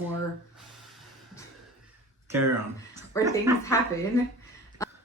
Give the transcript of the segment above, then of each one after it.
or Carry on. things happen.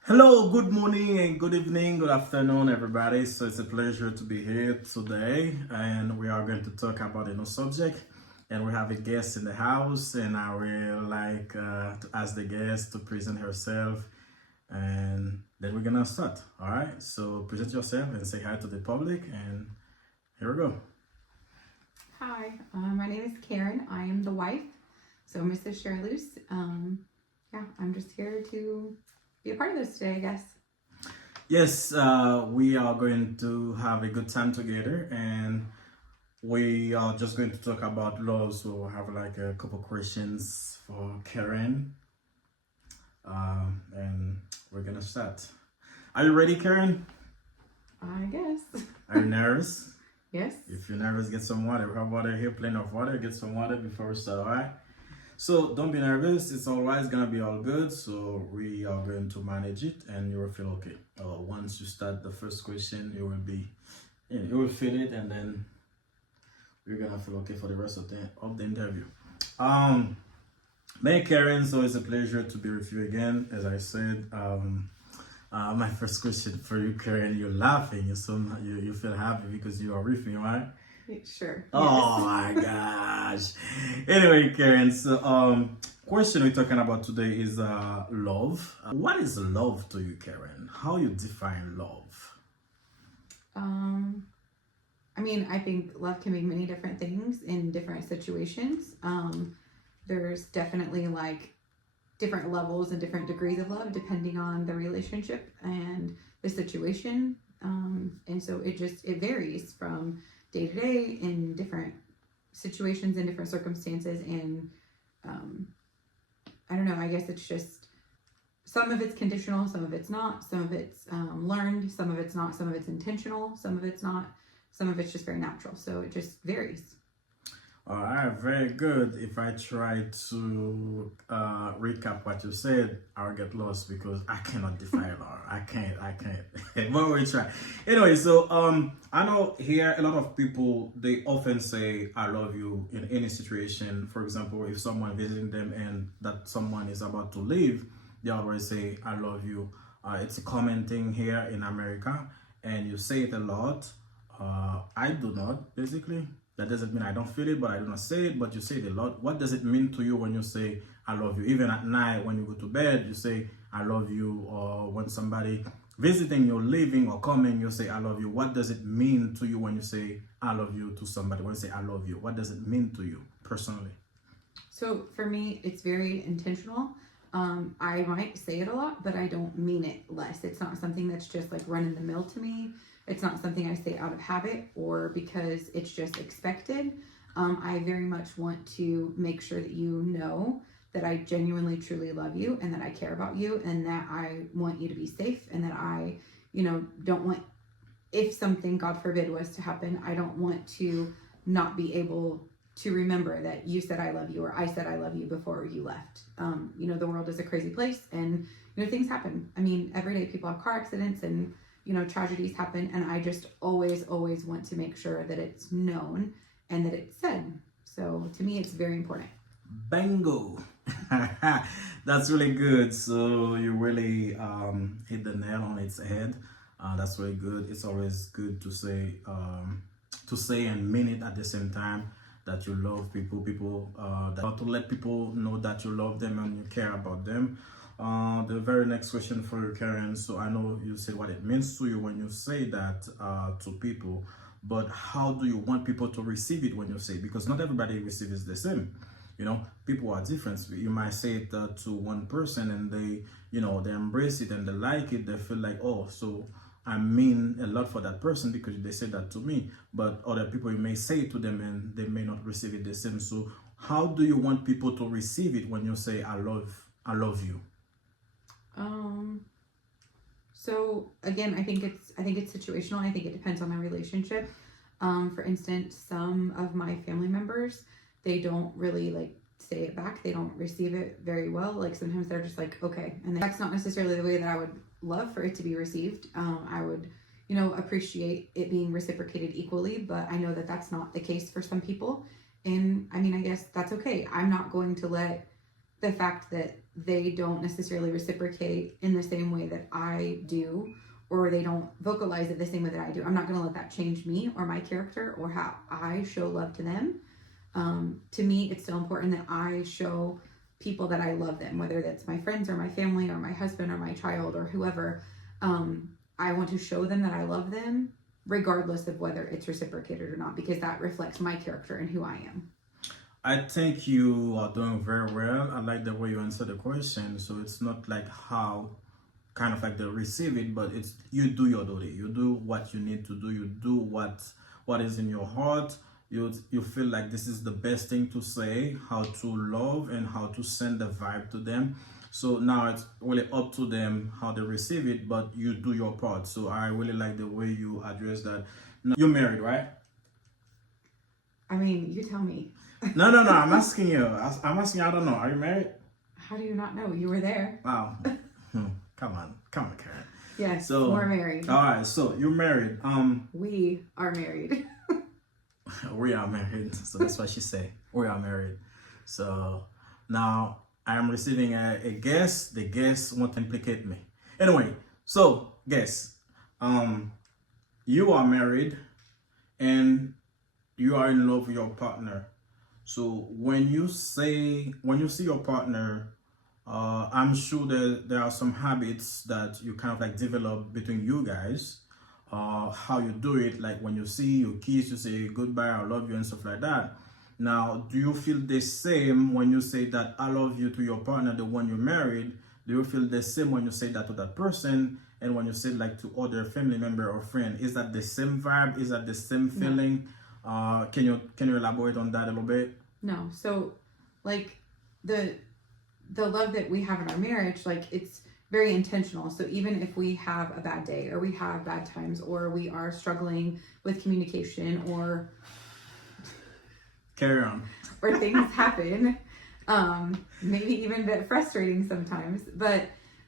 Hello, good morning and good evening, good afternoon, everybody. So it's a pleasure to be here today, and we are going to talk about a new subject. And we have a guest in the house, and I will like to ask the guest to present herself, and then we're gonna start. All right. So present yourself and say hi to the public, and here we go. Hi, my name is Karen. I am the wife, so Mrs. Sherloose. Yeah, I'm just here to be a part of this today, I guess. Yes, we are going to have a good time together, and we are just going to talk about love. So I have like a couple questions for Karen, and we're gonna start. Are you ready, Karen? I guess. Are you nervous? Yes. If you're nervous, get some water. We have water here, plenty of water. Get some water before we start, all right? So don't be nervous. It's all right. It's gonna be all good. So we are going to manage it, and you will feel okay. Once you start the first question, you will be, you will feel it, and then we're gonna feel okay for the rest of the interview. Hey Karen, so it's a pleasure to be with you again. As I said, my first question for you, Karen, you're laughing. You feel happy because you are with me, right? Sure. Oh Yes. my gosh. Anyway, Karen, so question we're talking about today is love. What is love to you, Karen? How you define love? I think love can mean many different things in different situations. There's definitely like different levels and different degrees of love depending on the relationship and the situation. And so it varies from day to day in different situations and different circumstances. And I don't know, I guess it's just some of it's conditional, some of it's not, some of it's learned, some of it's not, some of it's intentional, some of it's not, some of it's just very natural. So it just varies. All right, very good. If I try to recap what you said, I'll get lost because I cannot define love. I can't. But we try. Anyway, so I know here a lot of people, they often say I love you in any situation. For example, if someone visiting them and that someone is about to leave, they always say I love you. It's a common thing here in America, and you say it a lot. I do not, basically. That doesn't mean I don't feel it, but I do not say it, but you say it a lot. What does it mean to you when you say, I love you? Even at night, when you go to bed, you say, I love you. Or when somebody visiting you, leaving or coming, you say, I love you. What does it mean to you when you say, I love you to somebody? When you say, I love you, what does it mean to you personally? So for me, it's very intentional. I might say it a lot, but I don't mean it less. It's not something that's just like run in the mill to me. It's not something I say out of habit or because it's just expected. I very much want to make sure that you know that I genuinely, truly love you and that I care about you and that I want you to be safe and that I, don't want, if something, God forbid, was to happen, I don't want to not be able to remember that you said I love you or I said I love you before you left. The world is a crazy place and, things happen. Every day people have car accidents and tragedies happen, and I just always want to make sure that it's known and that it's said. So to me, it's very important. Bingo. That's really good. So you really hit the nail on its head. That's really good. It's always good to say and mean it at the same time, that you love people, to let people know that you love them and you care about them. The very next question for you, Karen. So I know you said what it means to you when you say that to people, but how do you want people to receive it when you say it? Because not everybody receives the same. People are different. You might say it to one person and they embrace it and they like it. They feel like, oh, so I mean a lot for that person because they said that to me. But other people, you may say it to them and they may not receive it the same. So how do you want people to receive it when you say I love you? So again, I think it's situational. I think it depends on my relationship. For instance, some of my family members, they don't really like say it back. They don't receive it very well. Like sometimes they're just like, okay. And that's not necessarily the way that I would love for it to be received. I would, appreciate it being reciprocated equally, but I know that that's not the case for some people. And I mean, I guess that's okay. I'm not going to let the fact that they don't necessarily reciprocate in the same way that I do, or they don't vocalize it the same way that I do. I'm not going to let that change me or my character or how I show love to them. To me, it's still important that I show people that I love them, whether that's my friends or my family or my husband or my child or whoever. I want to show them that I love them regardless of whether it's reciprocated or not, because that reflects my character and who I am. I think you are doing very well. I like the way you answer the question. So it's not like how kind of like they receive it, but it's you do your duty. You do what you need to do. You do what is in your heart. You feel like this is the best thing to say, how to love and how to send the vibe to them. So now it's really up to them how they receive it, but you do your part. So I really like the way you address that. Now, you're married, right? I mean, you tell me. No. I'm asking you. I'm asking you. I don't know. Are you married? How do you not know? You were there. Wow. Come on, Karen. Yes, So we're married. All right. So you're married. We are married. We are married. So that's what she said. We are married. So now I am receiving a guest. The guest won't implicate me. Anyway, so guess, you are married and you are in love with your partner. So when you see your partner, I'm sure that there are some habits that you kind of like develop between you guys. How you do it, like when you see you kiss, you say goodbye, I love you and stuff like that. Now, do you feel the same when you say that I love you to your partner, the one you married? Do you feel the same when you say that to that person and when you say like to other family member or friend? Is that the same vibe? Is that the same feeling? No. Can you elaborate on that a little bit? No. So like the love that we have in our marriage, like it's very intentional. So even if we have a bad day or we have bad times or we are struggling with communication or carry on, or things happen, maybe even a bit frustrating sometimes, but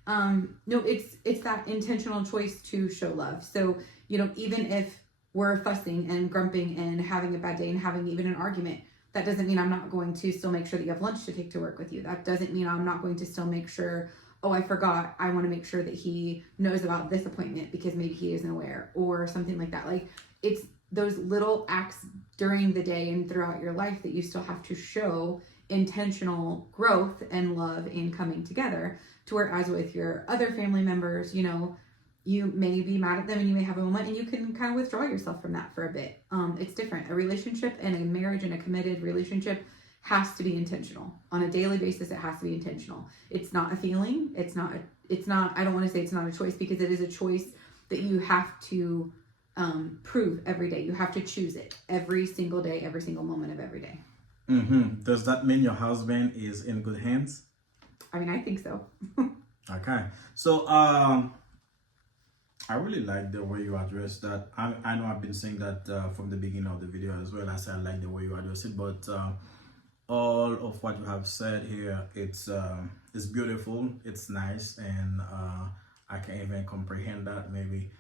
no, it's that intentional choice to show love. So, you know, even if we're fussing and grumping and having a bad day and having even an argument, that doesn't mean I'm not going to still make sure that you have lunch to take to work with you. That doesn't mean I'm not going to still make sure, oh, I forgot, I want to make sure that he knows about this appointment because maybe he isn't aware or something like that. Like it's those little acts during the day and throughout your life that you still have to show intentional growth and love in coming together, to where as with your other family members, you know, you may be mad at them and you may have a moment and you can kind of withdraw yourself from that for a bit. It's different. A relationship and a marriage and a committed relationship has to be intentional on a daily basis. It has to be intentional. It's not a feeling. It's not, I don't want to say it's not a choice, because it is a choice that you have to prove every day. You have to choose it every single day, every single moment of every day. Does that mean your husband is in good hands? I mean, I think so. Okay. So, I really like the way you address that. I know I've been saying that from the beginning of the video as well. I said I like the way you address it, but all of what you have said here, it's beautiful, it's nice, and I can't even comprehend that. Maybe,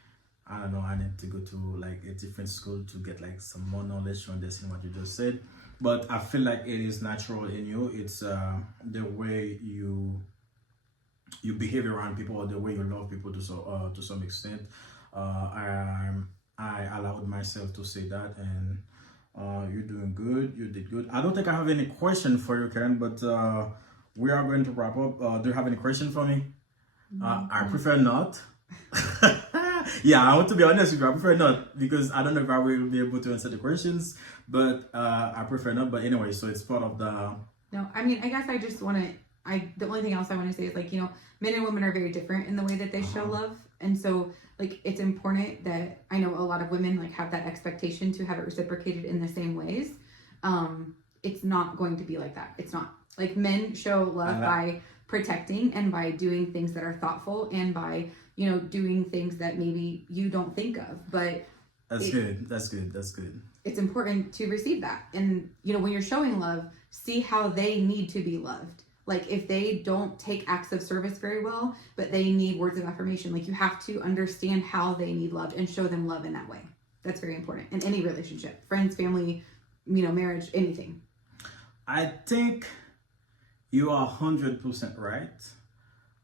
I don't know, I need to go to like a different school to get like some more knowledge to understand what you just said. But I feel like it is natural in you. It's the way you behave around people, or the way you love people to some extent. I allowed myself to say that, and you're doing good. You did good. I don't think I have any question for you, Karen, but we are going to wrap up. Do you have any question for me? I prefer not. Yeah, I want to be honest with you. I prefer not, because I don't know if I will be able to answer the questions, but I prefer not. But anyway, so it's part of the... No, I mean, I guess I just want to, the only thing else I want to say is, like, you know, men and women are very different in the way that they show love. And so, like, it's important that, I know a lot of women, like, have that expectation to have it reciprocated in the same ways. It's not going to be like that. It's not. Like, men show love by protecting and by doing things that are thoughtful and by, you know, doing things that maybe you don't think of. But That's good. It's important to receive that. And, you know, when you're showing love, see how they need to be loved. Like, if they don't take acts of service very well, but they need words of affirmation, like, you have to understand how they need love and show them love in that way. That's very important in any relationship, friends, family, marriage, anything? I think you are 100% right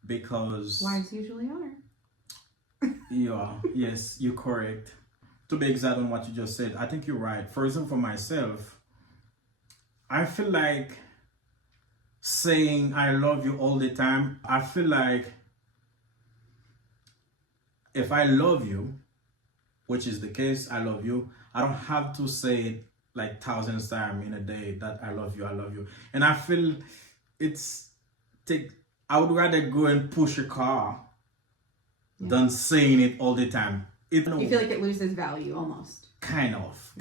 because Wives usually are. you are. Yes, you're correct. To be exact on what you just said, I think you're right. For example, for myself, I feel like saying I love you all the time, I feel like if I love you, which is the case, I love you, I don't have to say it like thousands of times in a day that I love you, I love you. And I feel it's take I would rather go and push a car than saying it all the time. You feel like it loses value almost. Kind of.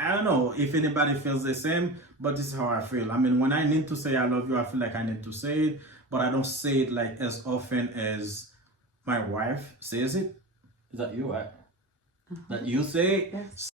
I don't know if anybody feels the same, but this is how I feel. I mean, when I need to say I love you, I feel like I need to say it, but I don't say it like as often as my wife says it. Is that you, right? That you say it? Yes.